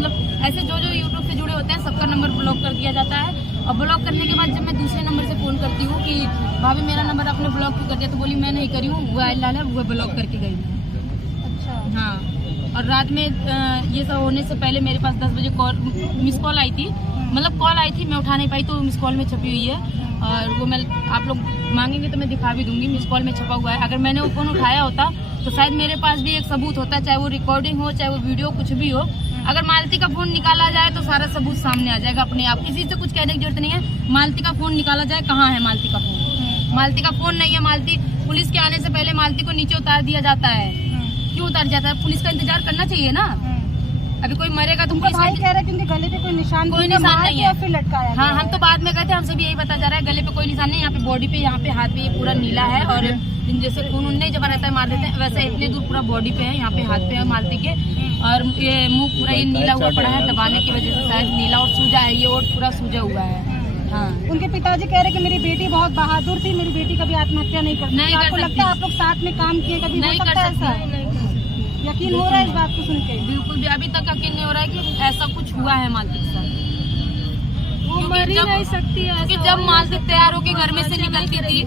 मतलब ऐसे जो यूट्यूब से जुड़े होते हैं सबका नंबर ब्लॉक कर दिया जाता है। और ब्लॉक करने के बाद जब मैं दूसरे नंबर से फोन करती हूँ कि भाभी मेरा नंबर आपने ब्लॉक क्यों कर दिया, तो बोली मैं नहीं करी हूँ, वो लाल है वो ब्लॉक करके गई है। अच्छा। हाँ, और रात में ये सब होने से पहले मेरे पास 10 बजे मिस कॉल आई थी, मतलब कॉल आई थी, मैं उठा नहीं पाई तो मिस कॉल में छपी हुई है। और वो मैं आप लोग मांगेंगे तो मैं दिखा भी दूंगी, मिस कॉल में छपा हुआ है। अगर मैंने वो फोन उठाया होता तो शायद मेरे पास भी एक सबूत होता, चाहे वो रिकॉर्डिंग हो चाहे वो वीडियो कुछ भी हो। अगर मालती का फोन निकाला जाए तो सारा सबूत सामने आ जाएगा अपने आप, किसी से कुछ कहने की जरूरत नहीं है। मालती का फोन निकाला जाए, कहाँ है मालती का फोन? मालती का फोन नहीं है। मालती पुलिस के आने से पहले मालती को नीचे उतार दिया जाता है। क्यों उतार जाता है? पुलिस का इंतजार करना चाहिए ना। अभी कोई मरेगा तो भाई कह रहे कि गले पे कोई निशान नहीं है, फिर लटकाया। हाँ, हम तो बाद में कहते हैं, हमसे भी यही पता जा रहा है गले पे कोई निशान नहीं, यहाँ पे बॉडी पे, यहाँ पे हाथ पे ये पूरा नीला है। और जैसे खून नहीं जमा रहता है मार देते हैं, वैसे इतने दूर पूरा बॉडी पे है, यहाँ पे हाथ पे है मालती के। और ये मुंह पूरा ये नीला हुआ पड़ा है, दबाने की वजह से शायद नीला, और सूजा है ये, और पूरा सूजा हुआ है। हाँ। उनके पिताजी कह रहे कि मेरी बेटी बहुत बहादुर थी, मेरी बेटी कभी आत्महत्या नहीं करती। नहीं आपको लगता है आप लोग साथ में काम किए, कभी नहीं कर सकते? यकीन हो रहा है इस बात को सुन के? बिल्कुल भी अभी तक यकीन नहीं हो रहा है कि ऐसा कुछ हुआ है मालती के साथ। वो मर ही नहीं सकती है। क्योंकि जब मालती तैयार होकर घर में से निकलती थी,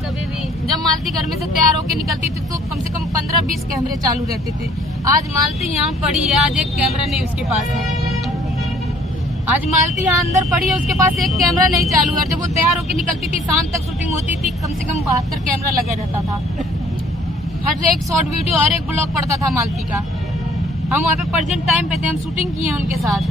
जब मालती घर में से तैयार होकर निकलती थी तो कम से कम 15-20 कैमरे चालू रहते थे। आज मालती यहाँ पड़ी है, आज एक कैमरा नहीं उसके पास है। आज मालती यहाँ अंदर पड़ी है, उसके पास एक कैमरा नहीं चालू है। और जब वो तैयार होकर निकलती थी, शाम तक शूटिंग होती थी, कम से कम 72 कैमरा लगा रहता था। हर एक शॉर्ट वीडियो, हर एक ब्लॉग पड़ता था मालती का। हम वहाँ पे प्रेजेंट टाइम पे थे, हम शूटिंग किए हैं उनके साथ।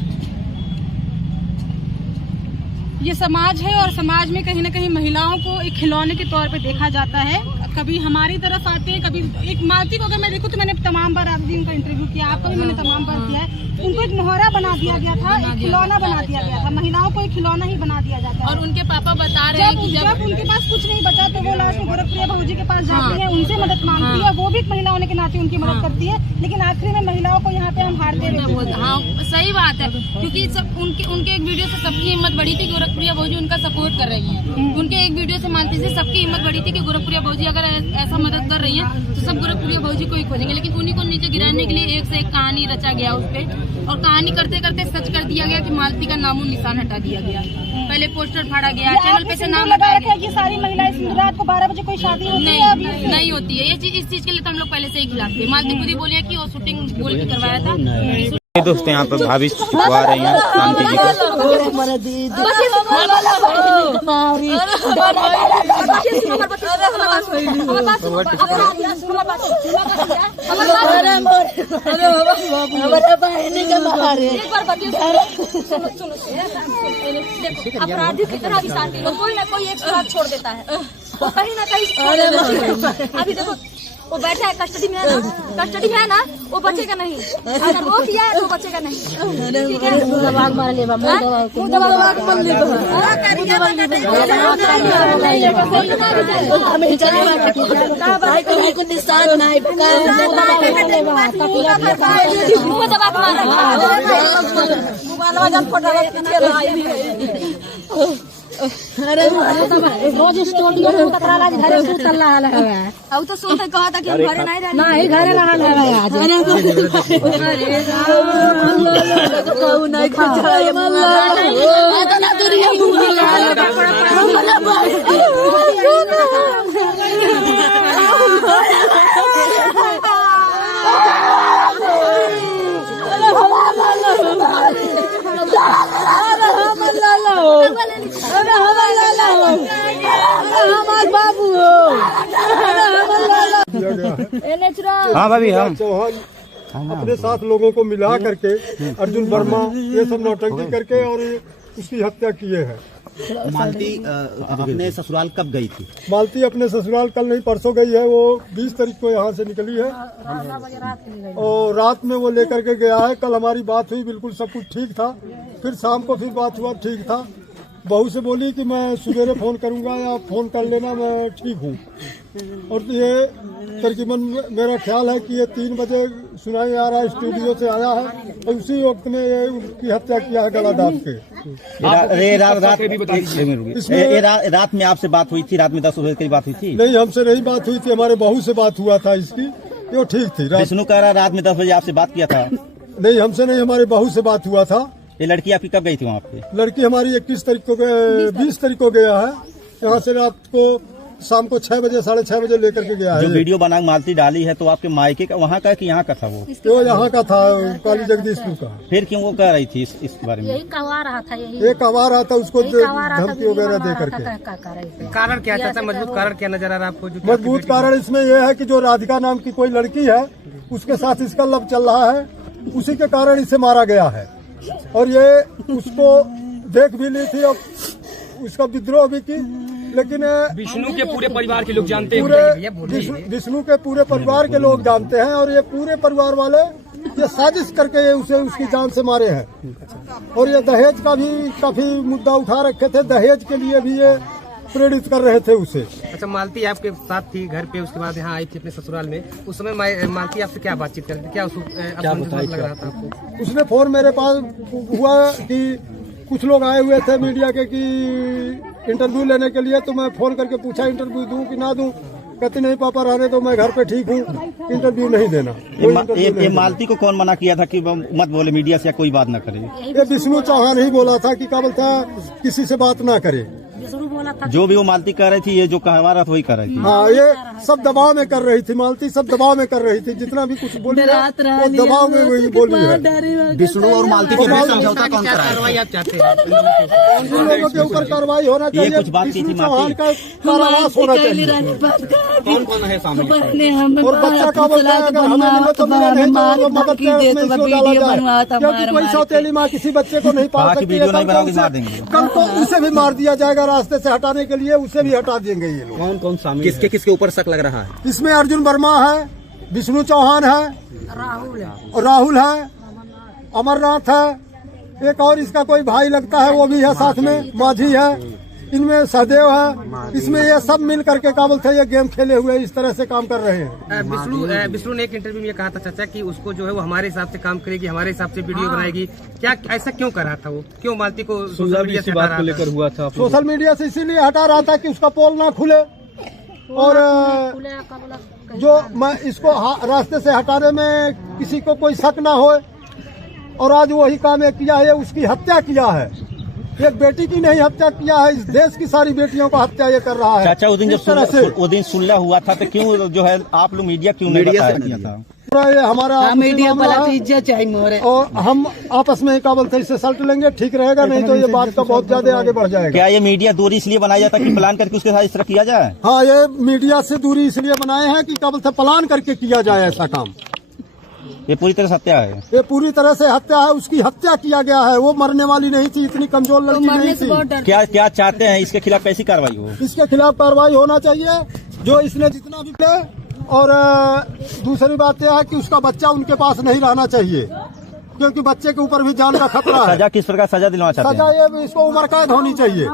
ये समाज है और समाज में कहीं ना कहीं महिलाओं को एक खिलौने के तौर पे देखा जाता है। कभी हमारी तरफ आते हैं, कभी एक मालती को अगर मैं देखूं तो मैंने तमाम बार आप भी उनका इंटरव्यू किया, आपका भी मैंने तमाम बार किया है। उनको एक मोहरा बना दिया गया था, एक खिलौना बना दिया गया था। महिलाओं को एक खिलौना ही बना दिया जाता है। और उनके पापा बता रहे हैं कि जब उनके पास कुछ नहीं बचा तो वो लास्ट में गोरखप्रिया बहूजी के पास जाती है, उनसे मदद मांगती है। वो भी एक महिला होने के नाते उनकी मदद करती है, लेकिन आखिरी में महिलाओं को यहाँ पे हम हारते रहते हैं। हाँ, सही बात है, क्योंकि सब उनके एक वीडियो से सबकी हिम्मत बढ़ी थी। गोरखप्रिया बहूजी उनका सपोर्ट कर रही है। उनके एक वीडियो से मालती से सबकी हिम्मत बढ़ी थी कि गोरखप्रिया बहूजी अगर ऐसा मदद कर रही है तो सब गोरखप्रिया बहूजी को ही खोजेंगे। लेकिन उन्हीं को नीचे गिराने के लिए एक से एक कहानी रचा गया उस पे, और कहानी करते करते सच कर दिया गया कि मालती का नामो निशान हटा दिया गया। पहले पोस्टर फाड़ा गया, चैनल पे से नाम लगा रखा है कि सारी महिलाएं रात को 12 बजे कोई शादी होती है? नहीं होती है ये इस चीज के लिए तो हम लोग पहले से ही खिलाफ थे। मालती खुद ही बोली है कि वो शूटिंग बोल के करवाया था। दोस्तों यहाँ पर भाभी छुपवा रही हैं शांति जी को। अपराधी की तरह भी शांति, कोई ना कोई एक साथ छोड़ देता है, कहीं ना कहीं। अभी देखो वो बैठा है कस्टडी में है ना, वो बचेगा नहीं। अगर वो किया है तो बचेगा नहीं। ठीक है, रोज स्टूडियो में घर अब तो सोते कहा था कि हम घरे नहीं रहना, नहीं घरे बाबू हाँ भाभी, हम चौहान अपने साथ लोगों को मिला करके अर्जुन वर्मा ये सब नौटंकी करके और उसकी हत्या किए हैं। मालती अपने ससुराल कब गई थी? मालती अपने ससुराल कल नहीं परसों गई है। वो 20 तारीख को यहाँ से निकली है और रात में वो लेकर के गया है। कल हमारी बात हुई, बिल्कुल सब कुछ ठीक था। फिर शाम को फिर बात हुआ, ठीक था। बहू से बोली कि मैं सवेरे फोन करूंगा या फोन कर लेना, मैं ठीक हूँ। और ये तकरीबन मेरा ख्याल है कि ये 3 बजे सुनाई आ रहा है, स्टूडियो से आया है और उसी वक्त में ये उसकी हत्या किया है गला दाब के। रात में आपसे बात हुई थी? रात में 10 बजे की बात हुई थी? नहीं, हमसे नहीं बात हुई थी, हमारे बहू से बात हुआ था इसकी। वो ठीक थी। विष्णु कह रहा रात में 10 बजे आपसे बात किया था। नहीं, हमसे नहीं, हमारे बहू से बात हुआ था। ये लड़की आपकी कब गई थी वहाँ पे? लड़की हमारी 21 तारीख को 20 तारीख को गया है यहाँ से, रात को शाम को 6 बजे 6:30 बजे लेकर के गया है। जो वीडियो बना मालती डाली है तो आपके मायके का वहाँ का कि यहाँ का था? वो यहाँ का था, काली जगदीशपुर का। फिर क्यों वो कह रही थी इस बारे में? यही कहवा रहा था, ये कहवा रहा था उसको धमकी वगैरह दे करके। कारण क्या चाहता, मजबूत कारण क्या नजर आ रहा है आपको? मजबूत कारण इसमें यह है कि जो राधिका नाम की कोई लड़की है उसके साथ इसका लव चल रहा है, उसी के कारण इसे मारा गया है। और ये उसको देख भी ली थी और उसका विद्रोह भी की, लेकिन विष्णु के पूरे परिवार के लोग जानते हैं, विष्णु के पूरे परिवार के लोग जानते हैं और ये पूरे परिवार वाले ये साजिश करके ये उसे उसकी जान से मारे हैं। और ये दहेज का भी काफी मुद्दा उठा रखे थे, दहेज के लिए भी ये प्रेरित कर रहे थे उसे। अच्छा, मालती आपके साथ थी घर पे, उसके बाद यहाँ आई थी अपने ससुराल में, उस समय मालती आपसे क्या बातचीत कर रही थी, क्या लग रहा था आपको? उसने फोन मेरे पास हुआ कि कुछ लोग आए हुए थे मीडिया के कि इंटरव्यू लेने के लिए, तो मैं फोन करके पूछा इंटरव्यू दूं कि ना दूं। कहती नहीं पापा रहने दो, मैं घर पे ठीक हूँ, इंटरव्यू नहीं देना। ये मालती को कौन मना किया था कि मत बोले मीडिया से या कोई बात न करे? ये विष्णु चौहान ही बोला था कि क्या बोलता किसी से बात ना करे। जो भी वो मालती कर रही थी, ये जो कहवा रहा था वही कर रही थी। हाँ, ये सब दबाव में कर रही थी, मालती सब दबाव में कर रही थी, जितना भी कुछ बोली है वो दबाव में वही बोली है। विष्णु और मालती के बीच समझौता कौन कराया? कार्रवाई आप चाहते हैं? उन लोगों के ऊपर कार्रवाई होना चाहिए, कुछ बात की थी चौहान का कारावास होना चाहिए। कौन कौन है सामने? और बच्चा का बोलता है अगर हमें मिले तो मिले, नहीं तो मदद में इसको डाला जाए, क्योंकि कोई सौतेली माँ किसी बच्चे को नहीं पाल सकती है। कल को उसे भी मार दिया जाएगा, रास्ते से हटाने के लिए उसे भी हटा देंगे ये लोग। कौन कौन शामिल? किसके किसके ऊपर शक लग रहा है? इसमें अर्जुन वर्मा है, विष्णु चौहान है, राहुल है, अमरनाथ है, एक और इसका कोई भाई लगता है वो भी है साथ में, माझी है, इनमें सहदेव है। इसमें ये सब मिल करके क्या बोलते हैं, ये गेम खेले हुए इस तरह से काम कर रहे हैं। विष्णु ने एक इंटरव्यू में कहा था चाचा कि उसको जो है वो हमारे हिसाब से काम करेगी, हमारे हिसाब से वीडियो बनाएगी। क्या ऐसा क्यों कर रहा था वो? क्यों मालती को सोशल मीडिया से बात को लेकर हुआ था? सोशल मीडिया से इसीलिए हटा रहा था कि उसका पोल ना खुले और जो मैं इसको रास्ते से हटाने में किसी को कोई शक ना हो। और आज वही काम किया है, उसकी हत्या किया है, एक बेटी की नहीं हत्या किया है, इस देश की सारी बेटियों को हत्या ये कर रहा है। चाचा उस दिन जब वो दिन सुलह हुआ था तो क्यों जो है आप लोग मीडिया क्यों नहीं किया था? ये हमारा मीडिया वाला इज्जत चाहिए मोरे, और हम आपस में क्या बोलते हैं इससे सल्ट लेंगे, ठीक रहेगा, नहीं तो ये बात का बहुत ज्यादा आगे बढ़ जाएगा। क्या ये मीडिया दूरी इसलिए बनाया जाता है कि प्लान करके उसके साथ इस तरह किया जाए? हाँ, ये मीडिया से दूरी इसलिए बनाए हैं कि क्या बोलते हैं प्लान करके किया जाए ऐसा काम। ये पूरी तरह से हत्या है, ये पूरी तरह से हत्या है, उसकी हत्या किया गया है। वो मरने वाली नहीं थी, इतनी कमजोर लड़की नहीं थी। क्या क्या चाहते हैं इसके खिलाफ कैसी कार्रवाई हो? इसके खिलाफ कार्रवाई होना चाहिए, जो इसने जितना भी किया। और दूसरी बात यह है कि उसका बच्चा उनके पास नहीं रहना चाहिए, क्योंकि बच्चे के ऊपर भी जान का खतरा है। सजा किस प्रकार सजा दिलवाना चाहते हैं? सजा ये इसको उम्र कैद होनी चाहिए।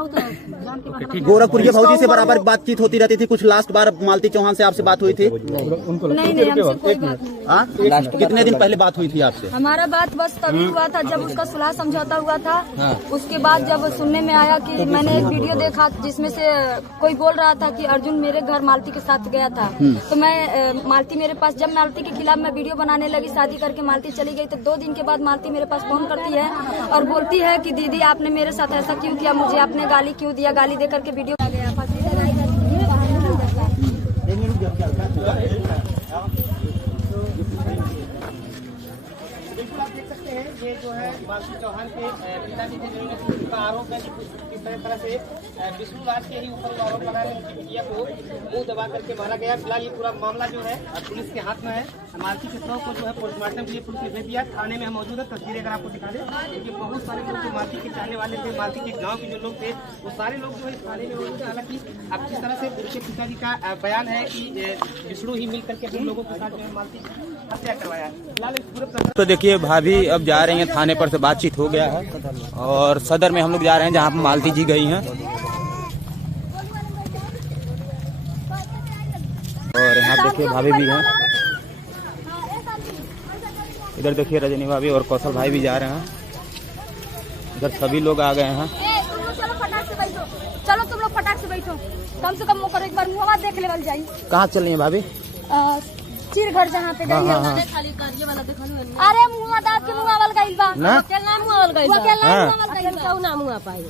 गोरखपुर के भौजी से बराबर बातचीत होती रहती थी, कुछ लास्ट बार मालती चौहान से आपसे बात हुई थी? नहीं, हमसे कोई बात नहीं। कितने दिन पहले बात हुई थी आपसे? हमारा बात बस तभी हुआ था जब उसका सुलह समझौता हुआ था। उसके बाद जब सुनने में आया कि मैंने एक वीडियो देखा जिसमें से कोई बोल रहा था कि अर्जुन मेरे घर मालती के साथ गया था, तो मैं मालती मेरे पास, जब मालती के खिलाफ मैं वीडियो बनाने लगी, शादी करके मालती चली गई, तो 2 दिन के बाद मालती मेरे पास फोन करती है और बोलती है कि दीदी आपने मेरे साथ ऐसा क्यों किया, मुझे आपने गाली क्यों दिया, गाली दे करके वीडियो आ गया। ये जो है मालती चौहान के पिताजी थे, उनका आरोप है कि किस तरह से विष्णु राज के ही ऊपर आरोप लगा रहे हैं कि बिटिया को मुंह दबा करके मारा गया। फिलहाल ये पूरा मामला जो है पुलिस के हाथ में है। मालती के शव को जो है पोस्टमार्टम के लिए पुलिस ने भेज दिया। थाने में हम मौजूद है, तस्वीरें अगर आपको दिखा दें, क्योंकि बहुत सारे लोग जो मालती के चाहने वाले थे, मालती के गाँव के जो लोग थे, वो सारे लोग जो है इस थाने में मौजूद है। हालांकि अब जिस तरह से उनके पिताजी का बयान है कि विष्णु ही मिल करके हम लोगों के साथ जो है मालती हत्या करवाया है। फिलहाल इस पूरे तो देखिए भाभी अब जा रही हैं थाने पर, से बातचीत हो गया है और सदर में हम लोग जा रहे हैं जहां पर मालती जी गई हैं। और यहाँ देखिए भाभी भी हैं, इधर देखिए रजनी भाभी और कौशल भाई भी जा रहे हैं, इधर सभी लोग आ गए हैं। चलो फटाक से बैठो, चलो तुम लोग फटाक से बैठो, कम से कम मुकर एक बार मुँह देख लेवल जाए। कहाँ चल रही है भाभी? चिरघर जहाँ पे गई है अरे मुँह दाँत के मुँह वाल गई बा ना वकील हाँ। नाम हुआ पाई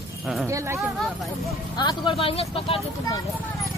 हाथ गोड़ बाइया पकड़ के तुम